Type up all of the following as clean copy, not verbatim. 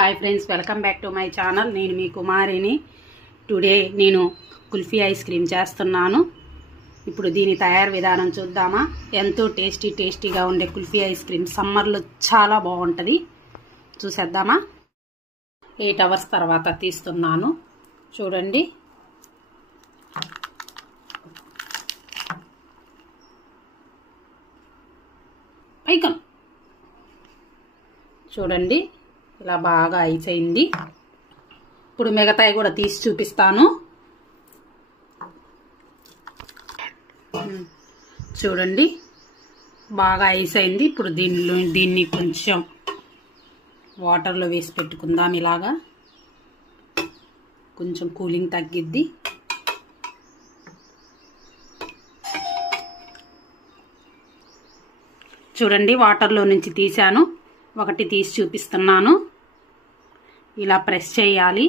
Hi friends, welcome back to my channel. నేను మీ కుమారిని. Today నేను kulfi ice cream చేస్తున్నాను. ఇప్పుడు దీని తయారు విధానం చూద్దామా. ఎంతో టేస్టీగా ఉండే కుల్ఫీ ఐస్ క్రీమ్ సమ్మర్లో చాలా బాగుంటుంది. చూసేద్దామా. 8 hours తర్వాత తీస్తున్నాను. చూడండి, పైకం చూడండి, ఇలా బాగా ఐస్ అయింది. ఇప్పుడు మిగతాయి కూడా తీసి చూపిస్తాను. చూడండి, బాగా ఐస్ అయింది. ఇప్పుడు దీన్ని కొంచెం వాటర్లో వేసి పెట్టుకుందాం. ఇలాగా కొంచెం కూలింగ్ తగ్గిద్ది. చూడండి, వాటర్లో నుంచి తీసాను. ఒకటి తీసి చూపిస్తున్నాను. ఇలా ప్రెస్ చేయాలి.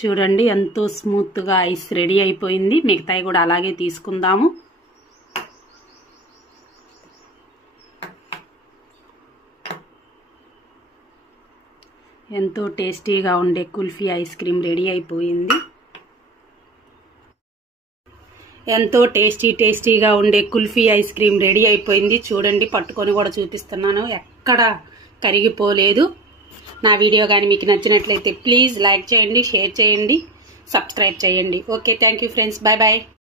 చూడండి, ఎంతో స్మూత్గా ఐస్ రెడీ అయిపోయింది. మిగతాయి కూడా అలాగే తీసుకుందాము. ఎంతో టేస్టీగా ఉండే కుల్ఫీ ఐస్ క్రీమ్ రెడీ అయిపోయింది. ఎంతో టేస్టీగా ఉండే కుల్ఫీ ఐస్ క్రీమ్ రెడీ అయిపోయింది. చూడండి, పట్టుకొని కూడా చూపిస్తున్నాను. ఎక్కడ కరిగిపోలేదు. నా వీడియో కానీ మీకు నచ్చినట్లయితే ప్లీజ్ లైక్ చేయండి, షేర్ చేయండి, సబ్స్క్రైబ్ చేయండి. Okay, thank you friends. Bye bye.